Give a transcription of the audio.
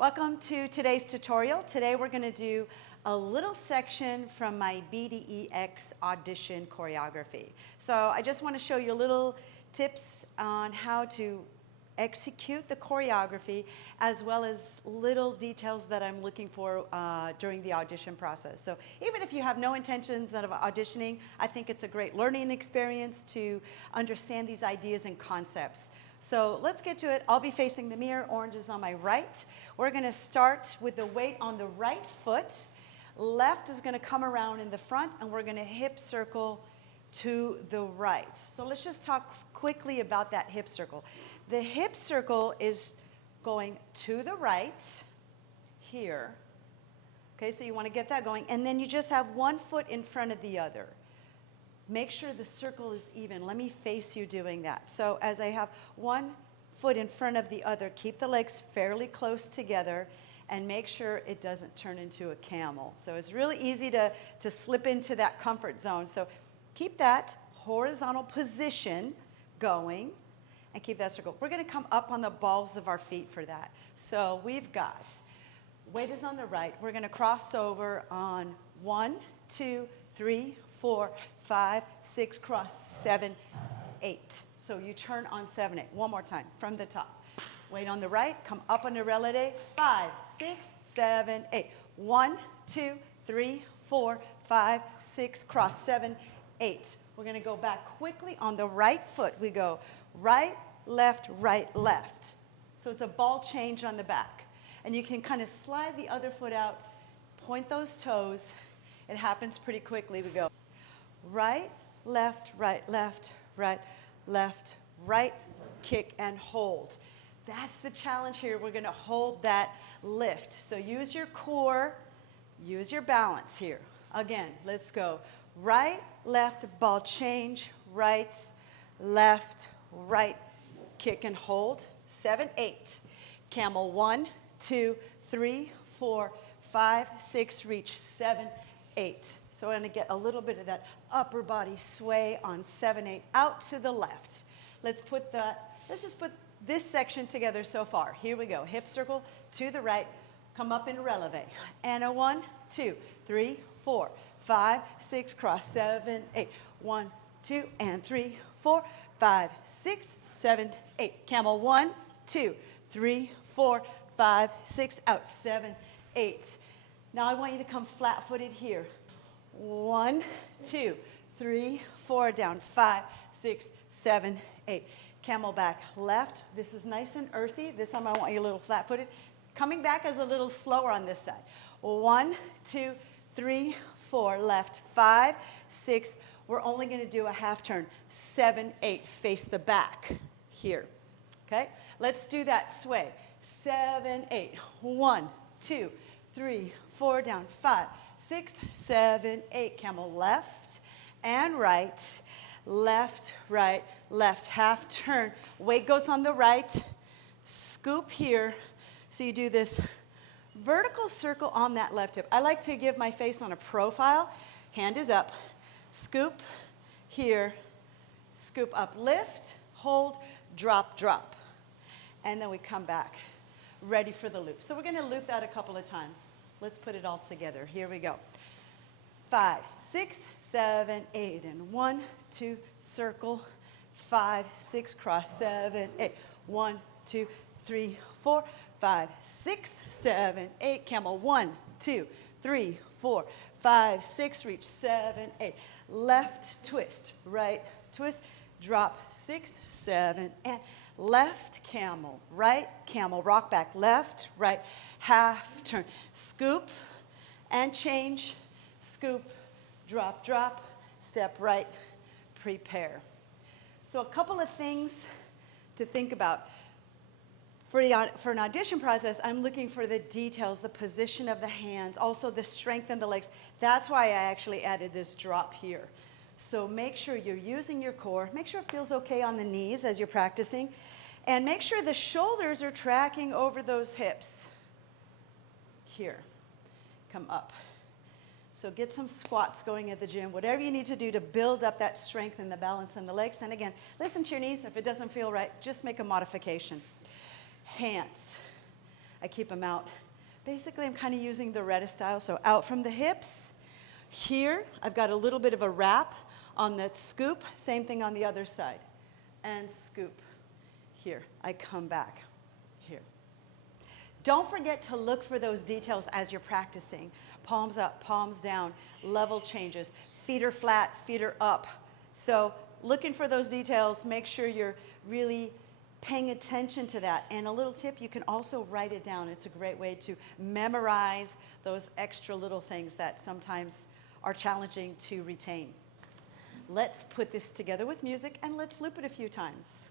Welcome to today's tutorial. Today we're going to do a little section from my BDEx audition choreography. So I just want to show you little tips on how to execute the choreography, as well as little details that I'm looking for during the audition process. So even if you have no intentions of auditioning, I think it's a great learning experience to understand these ideas and concepts. So let's get to it. I'll be facing the mirror. Orange is on my right. We're going to start with the weight on the right foot. Left is going to come around in the front, and we're going to hip circle to the right. So let's just talk quickly about that hip circle. The hip circle is going to the right here. Okay, so you want to get that going. And then you just have one foot in front of the other. Make sure the circle is even. Let me face you doing that. So as I have one foot in front of the other, keep the legs fairly close together and make sure it doesn't turn into a camel. So it's really easy to slip into that comfort zone. So keep that horizontal position going and keep that circle. We're going to come up on the balls of our feet for that. So we've got, weight is on the right. We're going to cross over on 1, 2, 3, 4, 5, 6, cross, 7, 8. So you turn on 7, 8. One more time from the top. Weight on the right, come up on the releve. 5, 6, 7, 8. 1, 2, 3, 4, 5, 6, cross, 7, 8. We're going to go back quickly on the right foot. We go right, left, right, left. So it's a ball change on the back. And you can kind of slide the other foot out, point those toes. It happens pretty quickly. We go right, left, right, left, right, left, right, kick and hold. That's the challenge here. We're going to hold that lift. So use your core, use your balance here. Again, let's go. Right, left, ball change, right, left, right, kick and hold. 7, 8. Camel 1, 2, 3, 4, 5, 6, reach 7, 8. So we're going to get a little bit of that upper body sway on 7, 8 out to the left. Let's just put this section together so far. Here we go. Hip circle to the right. Come up in releve. And a 1, 2, 3, 4, 5, 6, cross, 7, 8. 1, 2, and 3, 4, 5, 6, 7, 8. Camel 1, 2, 3, 4, 5, 6, out, 7, 8. Now I want you to come flat-footed here. 1, 2, 3, 4, down, 5, 6, 7, 8. Camel back left. This is nice and earthy. This time I want you a little flat-footed. Coming back is a little slower on this side. 1, 2, 3, 4, left, 5, 6. We're only going to do a half turn. 7, 8, face the back here. Okay? Let's do that sway. 7, 8. 1, 2, 3, 4, down, 5, 6, 7, 8. Camel left and right, left, right, left. Half turn. Weight goes on the right. Scoop here. So you do this vertical circle on that left hip. I like to give my face on a profile. Hand is up. Scoop here. Scoop up, lift, hold, drop, drop. And then we come back, ready for the loop. So we're going to loop that a couple of times. Let's put it all together. Here we go. 5, 6, 7, 8. And 1, 2, circle. 5, 6, cross, 7, 8. 1, 2, 3, 4, 5, 6, 7, 8. Camel 1, 2, 3, 4, 5, 6. Reach 7, 8. Left twist, right twist, drop 6, 7, and left camel, right camel, rock back, left, right, half turn. Scoop and change, scoop, drop, drop, step right, prepare. So a couple of things to think about. For an audition process, I'm looking for the details, the position of the hands, also the strength in the legs. That's why I actually added this drop here. So make sure you're using your core. Make sure it feels okay on the knees as you're practicing. And make sure the shoulders are tracking over those hips. Here, come up. So get some squats going at the gym, whatever you need to do to build up that strength and the balance in the legs. And again, listen to your knees. If it doesn't feel right, just make a modification. Hands. I keep them out. Basically, I'm kind of using the Retta style, so out from the hips. Here, I've got a little bit of a wrap on that scoop, same thing on the other side. And scoop. Here, I come back. Here. Don't forget to look for those details as you're practicing. Palms up, palms down, level changes. Feet are flat, feet are up. So looking for those details, make sure you're really paying attention to that. And a little tip, you can also write it down. It's a great way to memorize those extra little things that sometimes are challenging to retain. Let's put this together with music and let's loop it a few times.